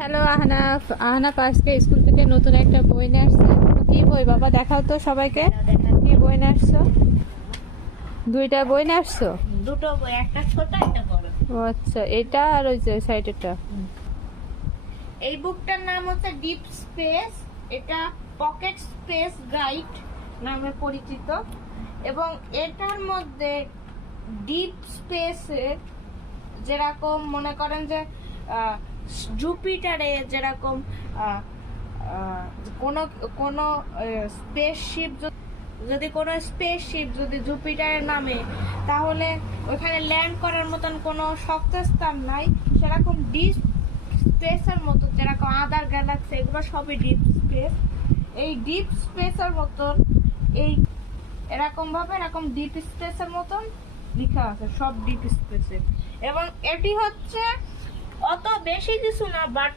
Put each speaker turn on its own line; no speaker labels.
Hello Ahnaf. Ahnaf আজকে school থেকে নতুন একটা বই নিয়ে আসছে। কি বই বাবা? দেখাও তো সবাইকে। কি বই নিয়ে আসছো? দুইটা বই নিয়ে আসছো?
দুটো বই একটা ছোট একটা বড়।
আচ্ছা এটা আর ওই যে সাইডেরটা।
এই বুকটার নাম হচ্ছে ডিপ স্পেস এটা পকেট স্পেস গাইড নামে পরিচিত। এবং এটার মধ্যে ডিপ স্পেসের যেরকম মনে করেন যে জুপিটারে যেরকম কোনো কোনো স্পেসশিপ যদি কোনো স্পেসশিপ যদি জুপিটারে নামে, তাহলে ওখানে ল্যান্ড করার মতন কোনো শক্ত স্থান নাই। সেরকম ডিপ স্পেসের মতো, যেরকম আদার গ্যালাক্সি এগুলো সবই ডিপ স্পেস এই ডিপ স্পেসের মতন, এই এরকম ভাবে এরকম ডিপ স্পেসের মতন লেখা আছে, সব ডিপ স্পেসে এবং এটি হচ্ছে বেশি কিছু না বাট